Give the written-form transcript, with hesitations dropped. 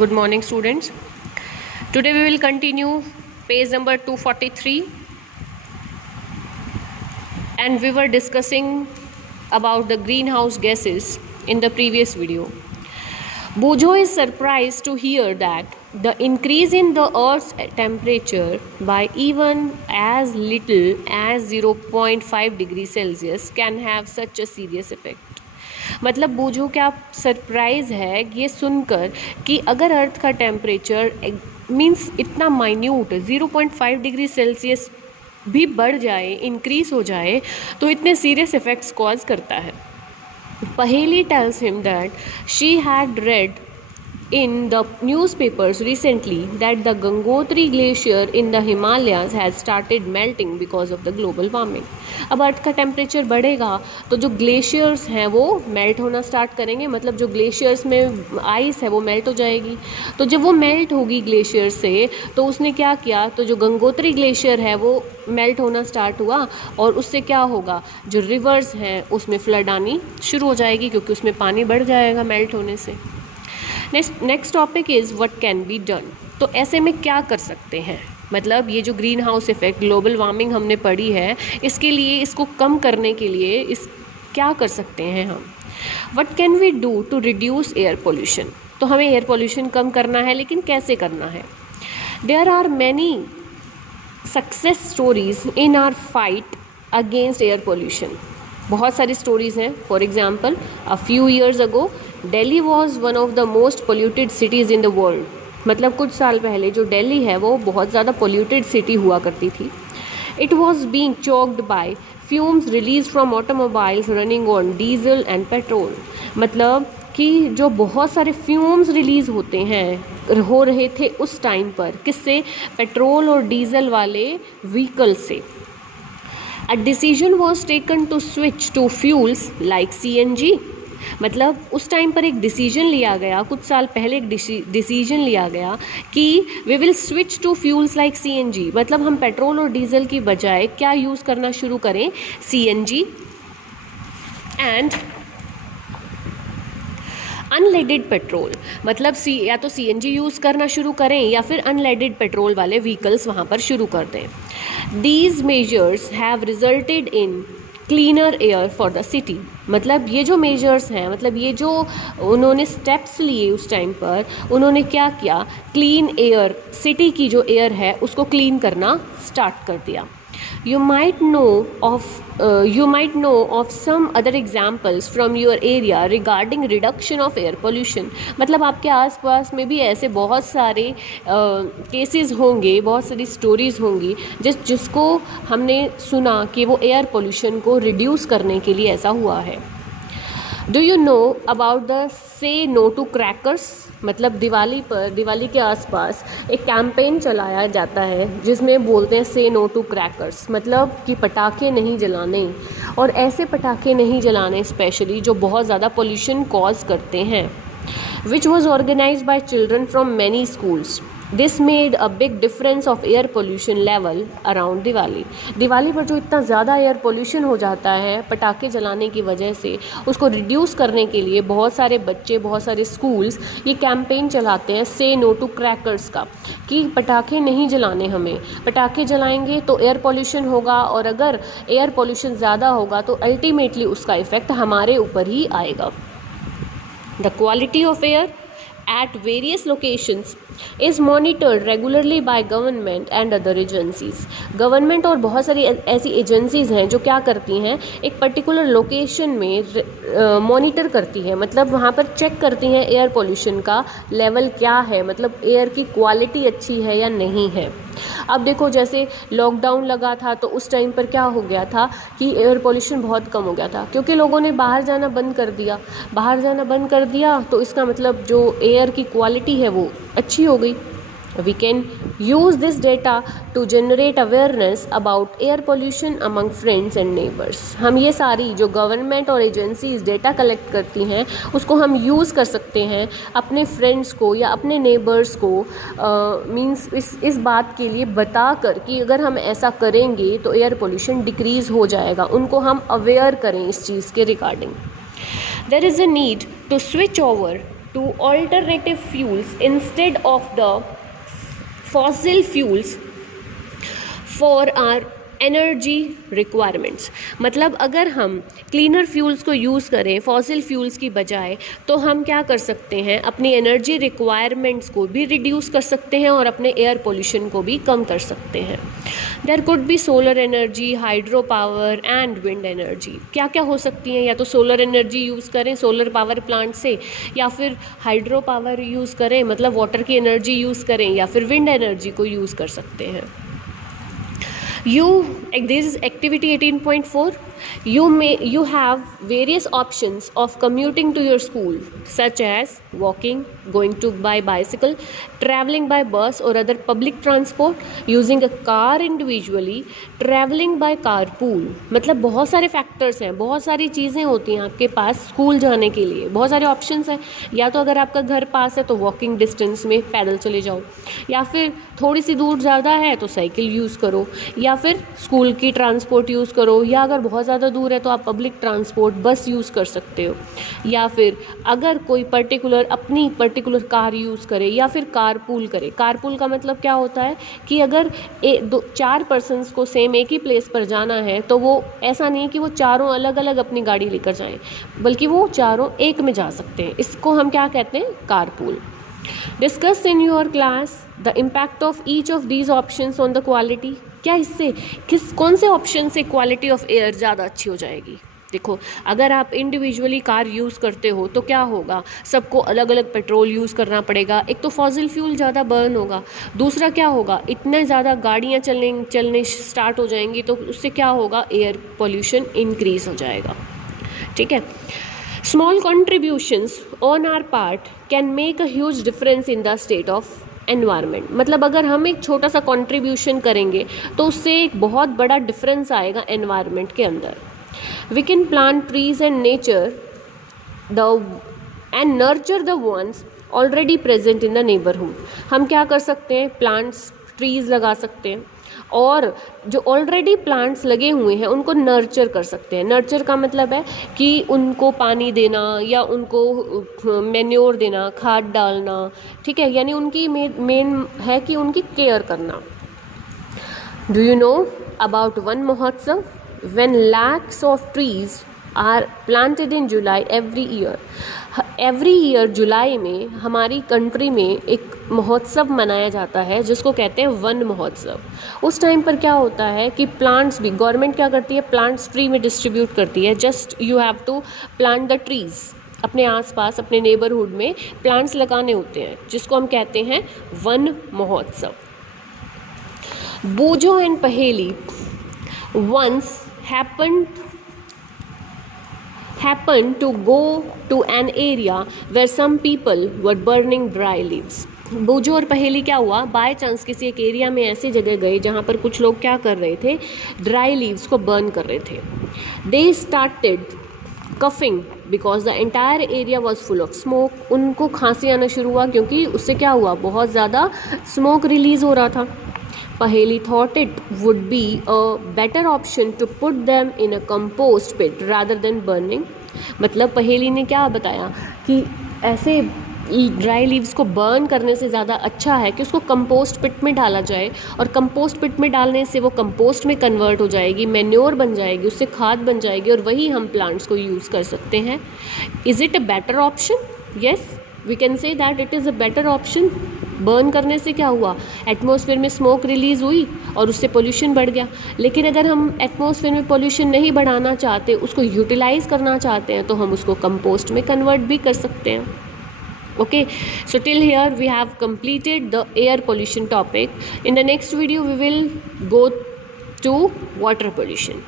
Good morning, students. Today we will continue page number 243, and we were discussing about the greenhouse gases in the previous video. Bujo is surprised to hear that the increase in the Earth's temperature by even as little as 0.5 degrees Celsius can have such a serious effect. मतलब बूझो क्या surprise है ये सुनकर कि अगर अर्थ का temperature means इतना माइन्यूट 0.5 डिग्री सेल्सियस भी बढ़ जाए, इंक्रीज हो जाए, तो इतने सीरियस इफ़ेक्ट्स कॉज करता है. पहेली tells him that she had read in the newspapers recently that the Gangotri glacier in the Himalayas has started melting because of the global warming. अब अर्थ का टेम्परेचर बढ़ेगा तो जो ग्लेशियर्स हैं वो मेल्ट होना स्टार्ट करेंगे, मतलब जो ग्लेशियर्स में आइस है वो मेल्ट हो जाएगी. तो जब वो मेल्ट होगी ग्लेशियर से तो उसने क्या किया, तो जो गंगोत्री ग्लेशियर है वो मेल्ट होना स्टार्ट हुआ और उससे क्या होगा, जो रिवर्स हैं उसमें फ्लड आनी शुरू हो जाएगी क्योंकि उसमें पानी बढ़ जाएगा मेल्ट होने से. Next topic is what can be done. तो ऐसे में क्या कर सकते हैं, मतलब ये जो green house effect global warming हमने पढ़ी है, इसके लिए इसको कम करने के लिए इस क्या कर सकते हैं हम. What can we do to reduce air pollution. तो हमें एयर पोल्यूशन कम करना है, लेकिन कैसे करना है. There are many success stories in our fight against air pollution. बहुत सारी स्टोरीज़ हैं. For example, a few years ago Delhi was one of the most polluted cities in the world. मतलब कुछ साल पहले जो दिल्ली है वो बहुत ज़्यादा पोल्यूटेड सिटी हुआ करती थी. It was being choked by fumes release from automobiles running on diesel and petrol. मतलब कि जो बहुत सारे फ्यूम्स रिलीज़ हो रहे थे उस टाइम पर, किससे, पेट्रोल और डीजल वाले व्हीकल से. A decision was taken to switch to fuels like CNG. मतलब उस टाइम पर एक डिसीजन लिया गया, कुछ साल पहले एक डिसीजन लिया गया कि we will switch to fuels like CNG. मतलब हम पेट्रोल और डीजल की बजाय क्या यूज़ करना शुरू करें, CNG एंड अनलेडेड पेट्रोल. मतलब या तो CNG यूज़ करना शुरू करें या फिर अनलेडेड पेट्रोल वाले व्हीकल्स वहाँ पर शुरू कर दें. These measures have resulted in cleaner air for the city. मतलब ये जो मेजर्स हैं, मतलब ये जो उन्होंने स्टेप्स लिए उस टाइम पर, उन्होंने क्या किया, क्लीन एयर, सिटी की जो एयर है उसको क्लीन करना स्टार्ट कर दिया. You might know of some other examples from your area regarding reduction of air pollution. मतलब आपके आसपास में भी ऐसे बहुत सारे केसेस होंगे, बहुत सारी स्टोरीज़ होंगी जिसको हमने सुना कि वो एयर पोल्यूशन को रिड्यूस करने के लिए ऐसा हुआ है. Do you know about the से नो टू क्रैकर्स. मतलब दिवाली के आसपास एक कैंपेन चलाया जाता है जिसमें बोलते हैं से नो टू क्रैकर्स. मतलब कि पटाखे नहीं जलाने, और ऐसे पटाखे नहीं जलाने स्पेशली जो बहुत ज़्यादा पोल्यूशन कॉज करते हैं. Which was organised by children from many schools. This made a big difference of air pollution level around Diwali पर जो इतना ज़्यादा एयर पोल्यूशन हो जाता है पटाखे जलाने की वजह से, उसको रिड्यूस करने के लिए बहुत सारे बच्चे, बहुत सारे स्कूल्स ये कैंपेन चलाते हैं से नो टू क्रैकर्स का, कि पटाखे नहीं जलाने. हमें पटाखे जलाएंगे तो एयर पोल्यूशन होगा, और अगर एयर पोल्यूशन ज़्यादा होगा तो अल्टीमेटली उसका इफ़ेक्ट हमारे ऊपर ही आएगा. The quality of air at various locations is monitored regularly by government and other agencies. Government और बहुत सारी ऐसी एजेंसीज़ हैं जो क्या करती हैं, एक पर्टिकुलर लोकेशन में मॉनिटर करती हैं. मतलब वहाँ पर चेक करती हैं एयर पोल्यूशन का लेवल क्या है, मतलब एयर की क्वालिटी अच्छी है या नहीं है. अब देखो, जैसे लॉकडाउन लगा था तो उस टाइम पर क्या हो गया था कि एयर पोल्यूशन बहुत कम हो गया था, क्योंकि लोगों ने बाहर जाना बंद कर दिया. तो इसका मतलब जो एयर की क्वालिटी है वो अच्छी हो गई. We can use this data to generate awareness about air pollution among friends and neighbors. हम ये सारी जो गवर्नमेंट और एजेंसीज डेटा कलेक्ट करती हैं उसको हम यूज़ कर सकते हैं अपने फ्रेंड्स को या अपने नेबर्स को, मींस इस बात के लिए बता कर कि अगर हम ऐसा करेंगे तो एयर पोल्यूशन डिक्रीज़ हो जाएगा. उनको हम अवेयर करें इस चीज़ के regarding. There is a need to switch over to alternative fuels instead of the fossil fuels for our energy requirements. मतलब अगर हम क्लीनर फ्यूल्स को यूज़ करें फॉसिल फ्यूल्स की बजाय, तो हम क्या कर सकते हैं, अपनी एनर्जी रिक्वायरमेंट्स को भी रिड्यूस कर सकते हैं और अपने एयर पोल्यूशन को भी कम कर सकते हैं। There could be solar energy, hydro power and wind energy. क्या क्या हो सकती हैं, या तो सोलर एनर्जी यूज़ करें सोलर पावर प्लांट से, या फिर हाइड्रो पावर यूज़ करें मतलब वाटर की एनर्जी यूज़ करें, या फिर विंड एनर्जी को यूज़ कर सकते हैं। This is activity 18.4. You have various options of commuting to your school, such as walking, going by bicycle, traveling by bus or other public transport, using a car individually, traveling by carpool। मतलब बहुत सारे factors हैं, बहुत सारी चीज़ें होती हैं आपके पास स्कूल जाने के लिए, बहुत सारे ऑप्शंस हैं। या तो अगर आपका घर पास है तो वॉकिंग डिस्टेंस में पैदल चले जाओ, या फिर थोड़ी सी दूर ज़्यादा है तो साइकिल यूज़ करो, या फिर स्कूल की ट्रांसपोर्ट यूज़ करो, या अगर बहुत ज़्यादा दूर है तो आप पब्लिक ट्रांसपोर्ट बस यूज़ कर सकते हो, या फिर अगर कोई अपनी पर्टिकुलर कार यूज़ करे, या फिर कारपूल करे। कारपूल का मतलब क्या होता है कि अगर 4 पर्सन्स को सेम एक ही प्लेस पर जाना है, तो वो ऐसा नहीं कि वो चारों अलग अलग अपनी गाड़ी लेकर जाएं, बल्कि वो चारों एक में जा सकते हैं। इसको हम क्या कहते हैं, carpool. Discuss in your class the impact of each of these options on the quality. क्या इससे कौन से ऑप्शन से क्वालिटी ऑफ एयर ज़्यादा अच्छी हो जाएगी। देखो, अगर आप इंडिविजुअली कार यूज़ करते हो तो क्या होगा, सबको अलग अलग पेट्रोल यूज़ करना पड़ेगा। एक तो फॉसिल फ्यूल ज़्यादा बर्न होगा, दूसरा क्या होगा, इतने ज़्यादा गाड़ियाँ चलने स्टार्ट हो जाएंगी तो उससे क्या होगा, एयर पोल्यूशन इंक्रीज़ हो जाएगा। ठीक है। Small contributions on our part can make a huge difference in the state of environment. मतलब अगर हम एक छोटा सा कंट्रीब्यूशन करेंगे तो उससे एक बहुत बड़ा डिफरेंस आएगा एनवायरनमेंट के अंदर। We can plant trees and nurture the ones already present in the neighbourhood. हम क्या कर सकते हैं, प्लांट्स ट्रीज लगा सकते हैं, और जो ऑलरेडी प्लांट्स लगे हुए हैं उनको नर्चर कर सकते हैं। नर्चर का मतलब है कि उनको पानी देना या उनको मैन्योर देना, खाद डालना। ठीक है, यानी उनकी मेन है कि उनकी केयर करना। Do you know about one महोत्सव when lakhs of trees are planted in July every year। जुलाई में हमारी कंट्री में एक महोत्सव मनाया जाता है जिसको कहते हैं वन महोत्सव। उस टाइम पर क्या होता है कि प्लांट्स भी गवर्नमेंट क्या करती है, प्लांट्स फ्री में डिस्ट्रीब्यूट करती है। Just you have to plant the trees. अपने आसपास अपने नेबरहुड में प्लांट्स लगाने होते हैं, जिसको हम कहते हैं वन महोत्सव। बोझो एंड पहेली once happened to go to an area where some people were burning dry leaves। बोझो और पहेली क्या हुआ, बाय चांस किसी एक एरिया में ऐसी जगह गए जहाँ पर कुछ लोग क्या कर रहे थे, ड्राई लीव्स को बर्न कर रहे थे। They started coughing because the entire area was full of smoke. उनको खांसी आना शुरू हुआ क्योंकि उससे क्या हुआ, बहुत ज़्यादा स्मोक रिलीज हो रहा था। Paheli thought it would be a better option to put them in a compost pit rather than burning। मतलब पहेली ने क्या बताया कि ऐसे ड्राई लीव्स को बर्न करने से ज़्यादा अच्छा है कि उसको कंपोस्ट पिट में डाला जाए, और कंपोस्ट पिट में डालने से वो कंपोस्ट में कन्वर्ट हो जाएगी, मैन्योर बन जाएगी, उससे खाद बन जाएगी, और वही हम प्लांट्स को यूज़ कर सकते हैं। Is it a better option? Yes, we can say that it is a better option. Burn करने से क्या हुआ, एटमॉस्फेयर में स्मोक रिलीज़ हुई और उससे पोल्यूशन बढ़ गया। लेकिन अगर हम एटमॉस्फेयर में पोल्यूशन नहीं बढ़ाना चाहते, उसको यूटिलाइज करना चाहते हैं, तो हम उसको कंपोस्ट में कन्वर्ट भी कर सकते हैं। Okay, so till here we have completed the air pollution topic. In the next video we will go to water pollution.